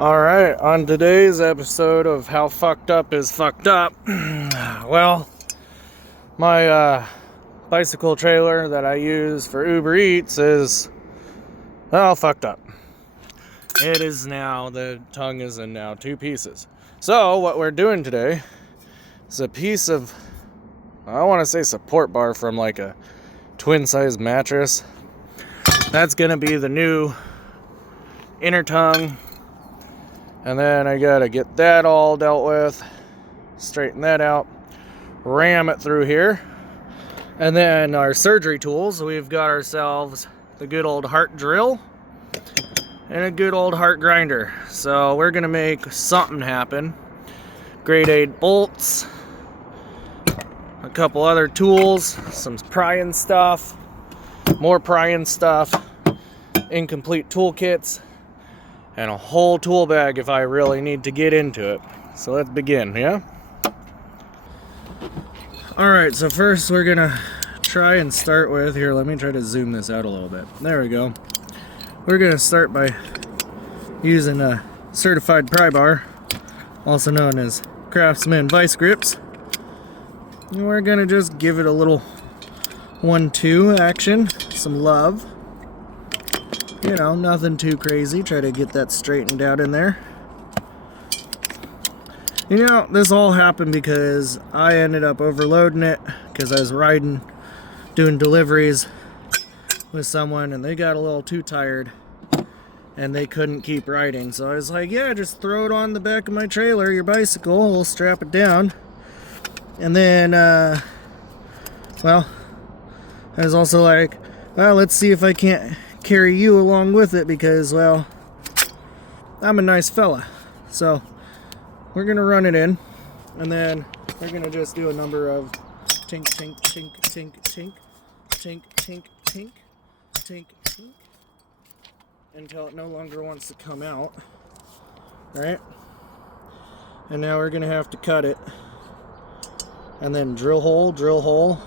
Alright, on today's episode of How Fucked Up is Fucked Up, well, my bicycle trailer that I use for Uber Eats is, well, fucked up. It is now, the tongue is in now 2 pieces. So, what we're doing today is a piece of, I want to say support bar from like a twin-size mattress. That's going to be the new inner tongue. And then I gotta get that all dealt with, straighten that out, ram it through here. And then our surgery tools, we've got ourselves the good old heart drill and a good old heart grinder. So we're gonna make something happen. Grade 8 bolts, a couple other tools, some prying stuff, more prying stuff, incomplete toolkits, and a whole tool bag if I really need to get into it. So let's begin, yeah? Alright, so first we're gonna try and start with, here, let me try to zoom this out a little bit. There we go. We're gonna start by using a certified pry bar, also known as Craftsman vice grips. And we're gonna just give it a little 1-2 action, some love. You know, nothing too crazy. Try to get that straightened out in there. You know, this all happened because I ended up overloading it because I was riding, doing deliveries with someone, and they got a little too tired and they couldn't keep riding. So I was like, yeah, just throw it on the back of my trailer, your bicycle, we'll strap it down. And then, well, I was also like, well, let's see if I can't carry you along with it because, well, I'm a nice fella. So we're gonna run it in, and then we're gonna just do a number of tink, tink, tink, tink, tink, tink, tink, tink, tink, tink, until it no longer wants to come out. Alright? And now we're gonna have to cut it, and then drill hole,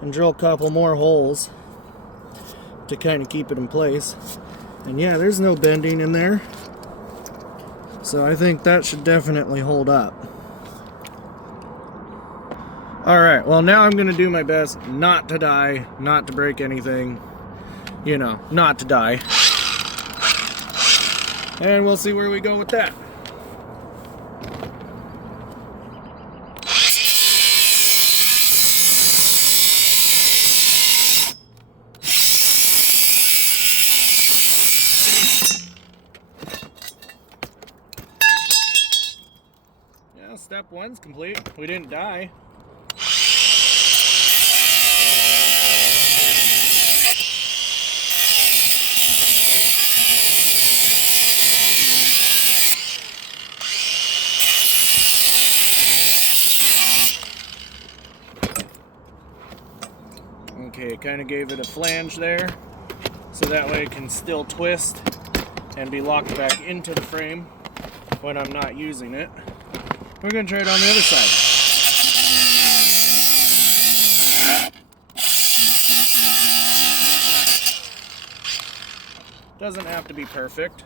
and drill a couple more holes to kind of keep it in place. And yeah, there's no bending in there, so I think that should definitely hold up. Alright, well, now I'm gonna do my best not to die, not to break anything, you know, not to die, and we'll see where we go with that. Step 1's complete. We didn't die. Okay, kind of gave it a flange there, so that way it can still twist and be locked back into the frame when I'm not using it. We're going to try it on the other side. Doesn't have to be perfect.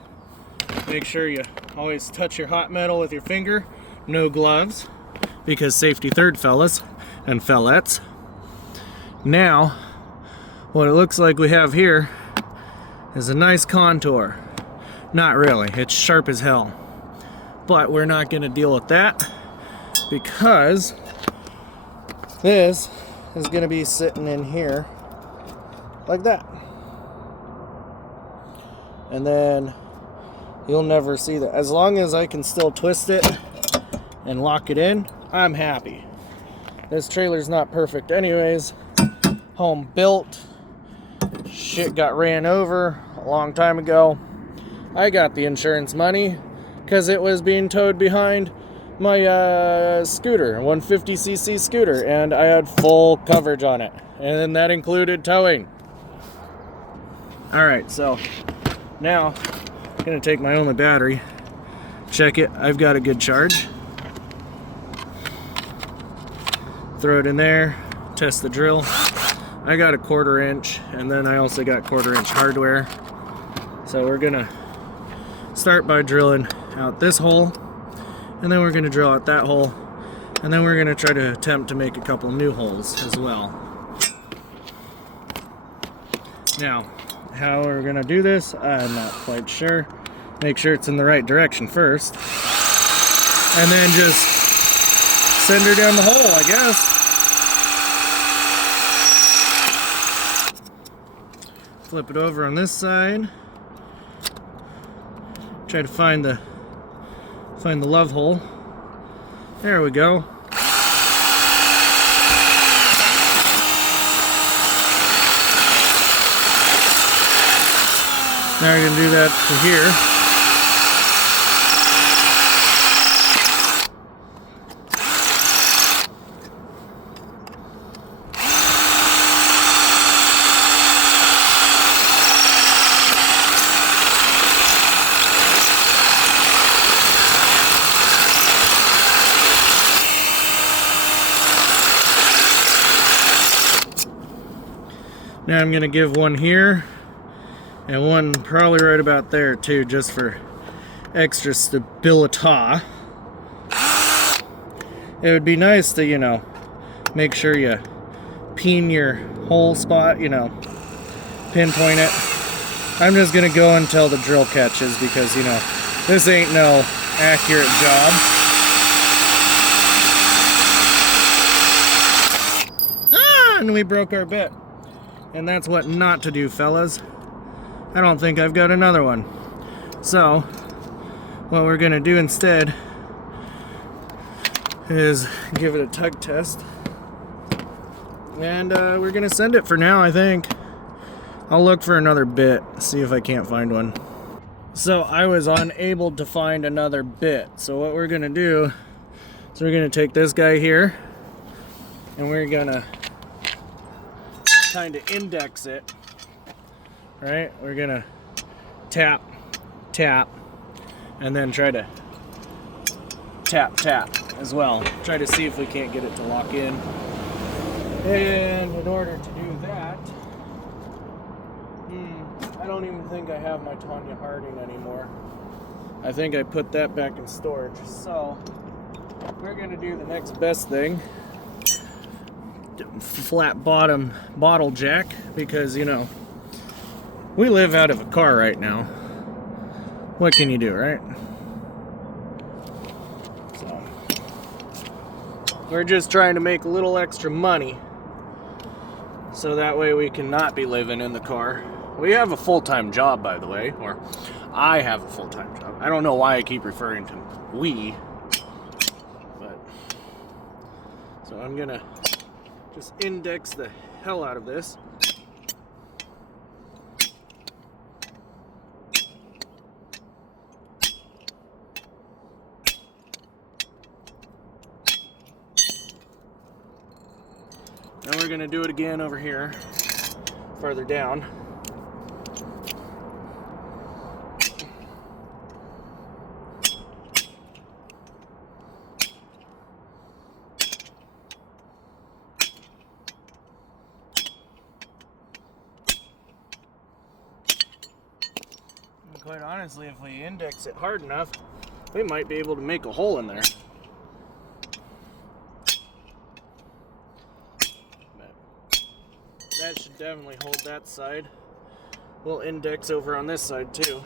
Make sure you always touch your hot metal with your finger. No gloves, because safety third, fellas and fellettes. Now, what it looks like we have here is a nice contour. Not really, it's sharp as hell. But we're not going to deal with that because this is going to be sitting in here like that. And then you'll never see that. As long as I can still twist it and lock it in, I'm happy. This trailer's not perfect anyways. Home built. Shit got ran over a long time ago. I got the insurance money because it was being towed behind my scooter, 150cc scooter, and I had full coverage on it, and that included towing. Alright, so now I'm going to take my only battery, check it, I've got a good charge, throw it in there, test the drill. I got a 1/4 inch, and then I also got 1/4 inch hardware, so we're going to start by drilling out this hole, and then we're going to drill out that hole, and then we're going to try to attempt to make a couple new holes as well. Now, how we're going to do this, I'm not quite sure. Make sure it's in the right direction first, and then just send her down the hole, I guess. Flip it over on this side. Try to find the love hole. There we go. Now we're going to do that to here. Now I'm going to give one here and one probably right about there too, just for extra stability. It would be nice to, you know, make sure you pin your hole spot, you know, pinpoint it. I'm just going to go until the drill catches because, you know, this ain't no accurate job. And we broke our bit. And that's what not to do, fellas. I don't think I've got another one. So, what we're gonna do instead is give it a tug test. And we're gonna send it for now, I think. I'll look for another bit, see if I can't find one. So I was unable to find another bit. So what we're gonna do is we're gonna take this guy here and we're gonna kind of index it, right? We're gonna tap, tap, and then try to tap, tap as well. Try to see if we can't get it to lock in. And in order to do that, I don't even think I have my Tanya Harding anymore. I think I put that back in storage. So we're gonna do the next best thing. Flat bottom bottle jack, because, you know, we live out of a car right now. What can you do, right? So we're just trying to make a little extra money so that way we can not be living in the car. We have a full-time job, by the way, or I have a full-time job. I don't know why I keep referring to we, but so I'm gonna just index the hell out of this. Now we're going to do it again over here, further down. Quite honestly, if we index it hard enough, we might be able to make a hole in there. But that should definitely hold that side. We'll index over on this side too.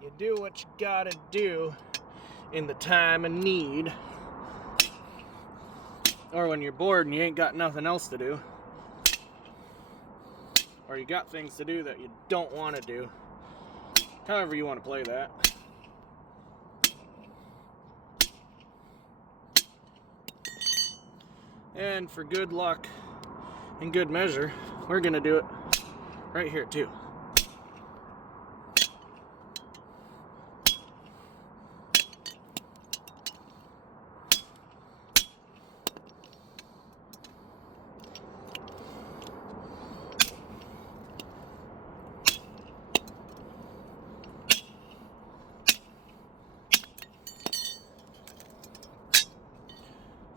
You do what you gotta do in the time of need. Or when you're bored and you ain't got nothing else to do. Or you got things to do that you don't want to do. However you want to play that. And for good luck and good measure, we're going to do it right here too.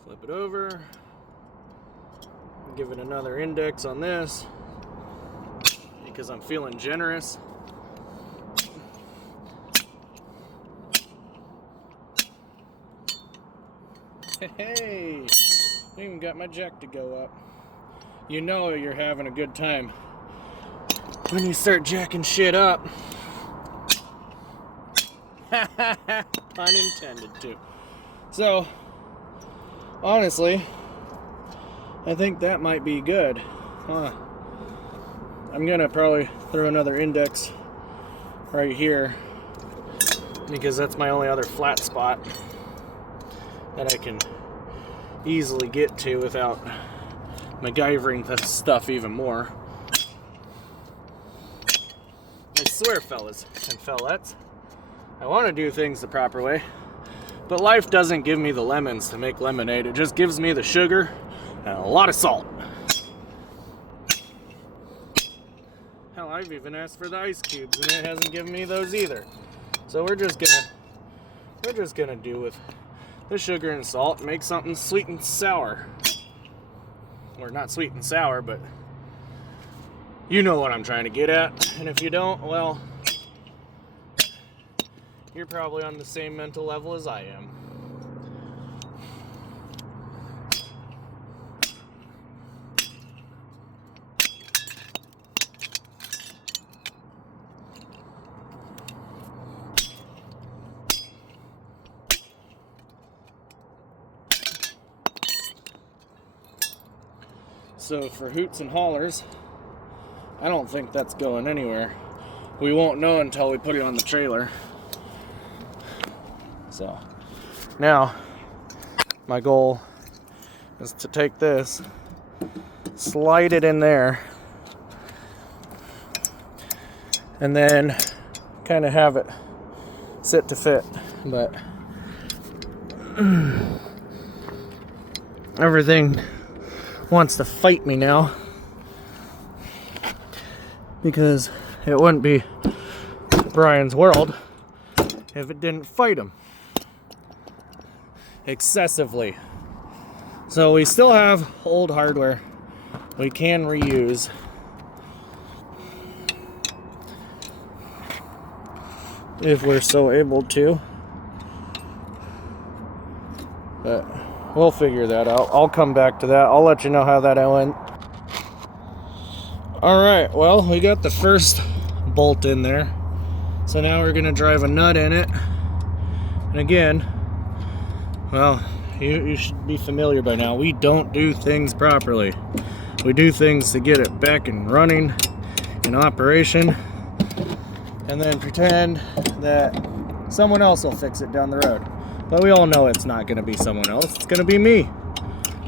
Flip it over. give it another index on this because I'm feeling generous. Hey, I even got my jack to go up. You know you're having a good time when you start jacking shit up. Pun intended too. So, honestly, I think that might be good. I'm gonna probably throw another index right here because that's my only other flat spot that I can easily get to without MacGyvering the stuff even more. I swear, fellas and fellettes, I want to do things the proper way, but life doesn't give me the lemons to make lemonade. It just gives me the sugar and a lot of salt. Hell, I've even asked for the ice cubes and it hasn't given me those either. So we're just gonna do with the sugar and salt and make something sweet and sour. Or not sweet and sour, but you know what I'm trying to get at. And if you don't, well, you're probably on the same mental level as I am. So for hoots and hollers, I don't think that's going anywhere. We won't know until we put it on the trailer. So now my goal is to take this, slide it in there, and then kind of have it sit to fit. But everything wants to fight me now because it wouldn't be Brian's world if it didn't fight him excessively. So we still have old hardware we can reuse. If we're so able to. But we'll figure that out. I'll come back to that. I'll let you know how that went. Alright, well, we got the first bolt in there. So now we're going to drive a nut in it. And again, well, you should be familiar by now. We don't do things properly. We do things to get it back and running, in operation, and then pretend that someone else will fix it down the road. But we all know it's not going to be someone else. It's going to be me.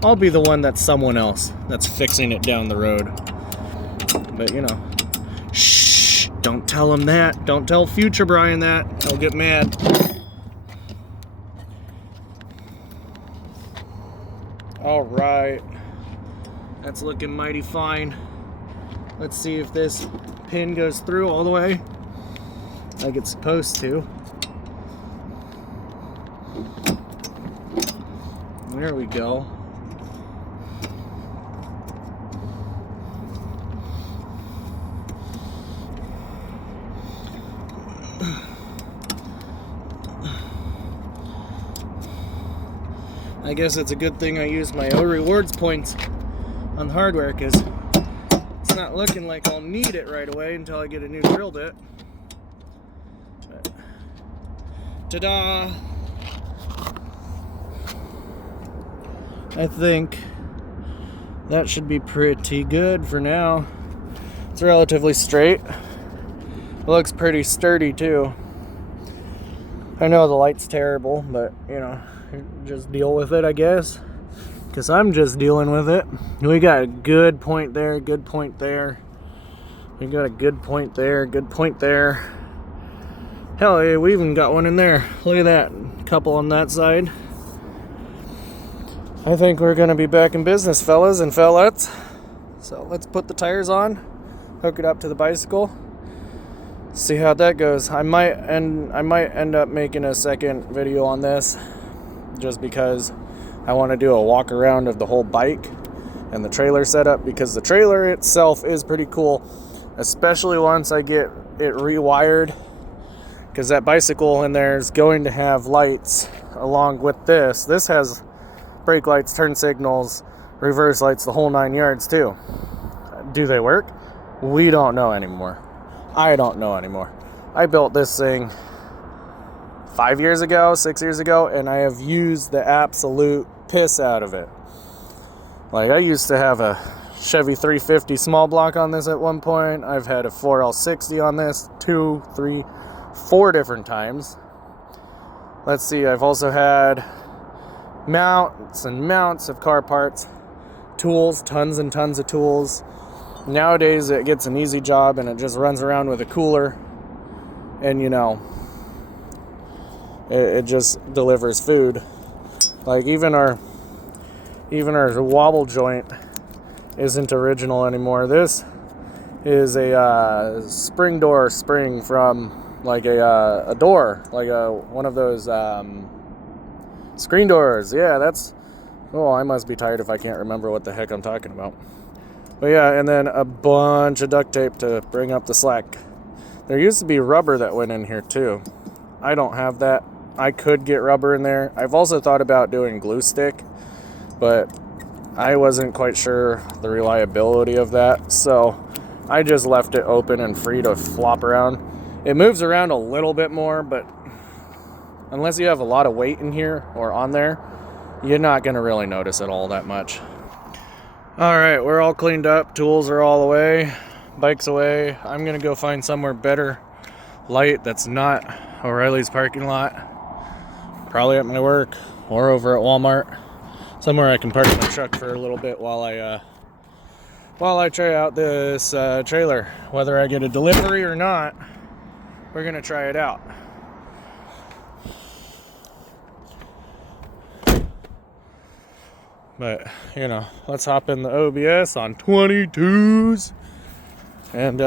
I'll be the one that's someone else that's fixing it down the road. But, you know, shh, don't tell him that. Don't tell future Brian that. He'll get mad. All right. That's looking mighty fine. Let's see if this pin goes through all the way like it's supposed to. There we go. I guess it's a good thing I used my O rewards points on the hardware, because it's not looking like I'll need it right away until I get a new drill bit. But, ta-da! I think that should be pretty good for now. It's relatively straight. It looks pretty sturdy too. I know the light's terrible, but you know, just deal with it, I guess. Because I'm just dealing with it. We got a good point there, good point there. We got a good point there, good point there. Hell yeah, we even got one in there. Look at that. A couple on that side. I think we're going to be back in business, fellas and fellettes. So let's put the tires on, hook it up to the bicycle, see how that goes. I might end up making a second video on this, just because I want to do a walk around of the whole bike and the trailer setup, because the trailer itself is pretty cool, especially once I get it rewired, because that bicycle in there is going to have lights along with this. This has brake lights, turn signals, reverse lights, the whole 9 yards too. Do they work? We don't know anymore. I don't know anymore. I built this thing 5 years ago, 6 years ago, and I have used the absolute piss out of it. Like, I used to have a Chevy 350 small block on this at one point. I've had a 4L60 on this 2, 3, 4 different times. Let's see, I've also had mounts and mounts of car parts, tools, tons and tons of tools. Nowadays it gets an easy job and it just runs around with a cooler, and you know, it just delivers food. Like even our wobble joint isn't original anymore. This is a spring door spring from like a door, like one of those screen doors. Yeah, that's, oh, I must be tired if I can't remember what the heck I'm talking about. But yeah, and then a bunch of duct tape to bring up the slack. There used to be rubber that went in here too. I don't have that. I could get rubber in there. I've also thought about doing glue stick, but I wasn't quite sure the reliability of that, so I just left it open and free to flop around. It moves around a little bit more, but unless you have a lot of weight in here or on there, you're not going to really notice it all that much. Alright, we're all cleaned up. Tools are all away. Bike's away. I'm going to go find somewhere better light that's not O'Reilly's parking lot. Probably at my work or over at Walmart. Somewhere I can park my truck for a little bit while I try out this trailer. Whether I get a delivery or not, we're going to try it out. But, you know, let's hop in the OBS on 22s and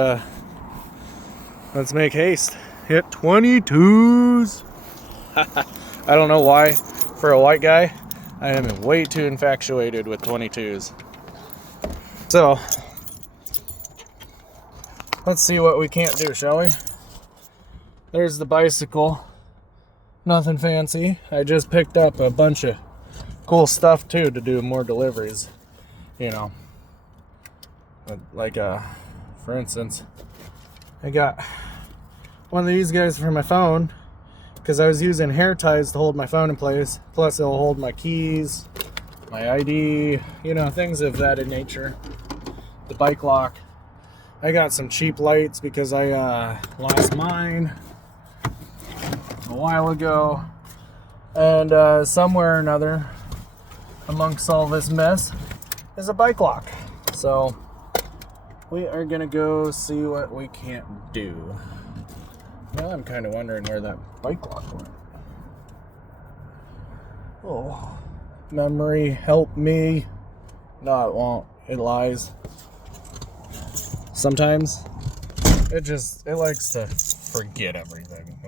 let's make haste. Hit 22s. I don't know why, for a white guy, I am way too infatuated with 22s. So, let's see what we can't do, shall we? There's the bicycle. Nothing fancy. I just picked up a bunch of cool stuff too to do more deliveries, you know, like for instance, I got one of these guys for my phone because I was using hair ties to hold my phone in place, plus it'll hold my keys, my ID, you know, things of that nature. The bike lock. I got some cheap lights because I lost mine a while ago, and somewhere or another amongst all this mess is a bike lock. So we are gonna go see what we can't do. Well, I'm kind of wondering where that bike lock went. Oh, memory, help me. No, it won't. It lies. Sometimes it likes to forget everything.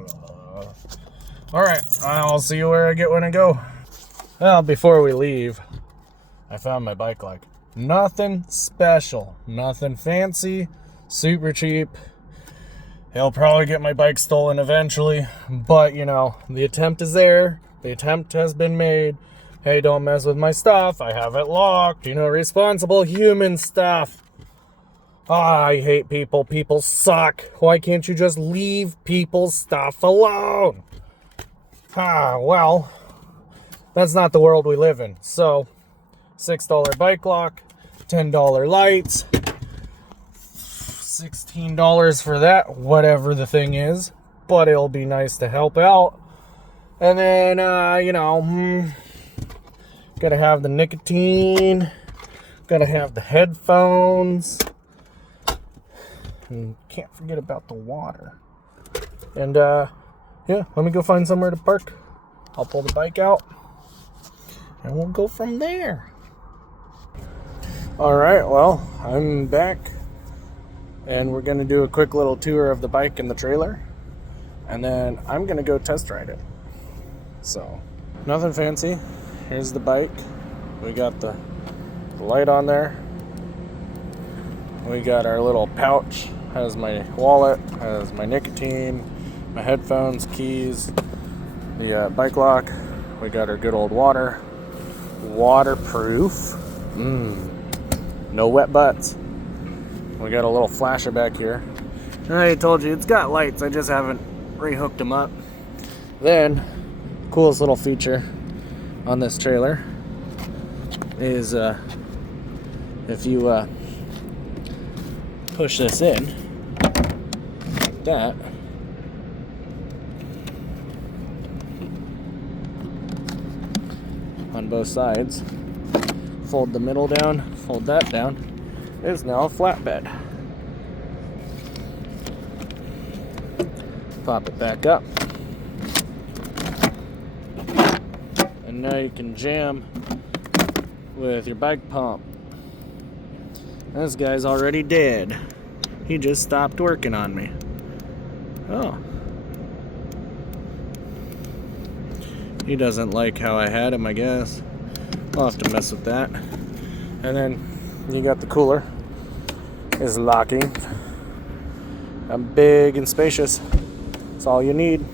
All right, I'll see you where I get when I go. Well, before we leave, I found my bike lock. Nothing special, nothing fancy, super cheap. He'll probably get my bike stolen eventually, but you know, the attempt is there. The attempt has been made. Hey, don't mess with my stuff. I have it locked. You know, responsible human stuff. I hate people. People suck. Why can't you just leave people's stuff alone? Well, that's not the world we live in. So, $6 bike lock, $10 lights, $16 for that, whatever the thing is. But it'll be nice to help out. And then, you know, gotta have the nicotine, gotta have the headphones, and can't forget about the water. And, yeah, let me go find somewhere to park. I'll pull the bike out, and we'll go from there. Alright, well, I'm back, and we're going to do a quick little tour of the bike and the trailer, and then I'm going to go test ride it. So, nothing fancy. Here's the bike. We got the the light on there. We got our little pouch, has my wallet, has my nicotine, my headphones, keys, the bike lock. We got our good old water, waterproof, no wet butts. We got a little flasher back here. I told you, it's got lights, I just haven't rehooked them up. Then, coolest little feature on this trailer is if you push this in like that, on both sides, fold the middle down, fold that down, is now a flatbed. Pop it back up, and now you can jam with your bike pump. This guy's already dead. He just stopped working on me. Oh. He doesn't like how I had him, I guess. I'll have to mess with that. And then you got the cooler. Is locking. I'm big and spacious. That's all you need.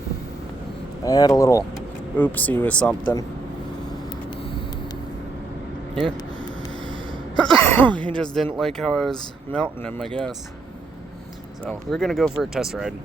I had a little oopsie with something. Yeah. He just didn't like how I was mounting him, I guess. So we're gonna go for a test ride.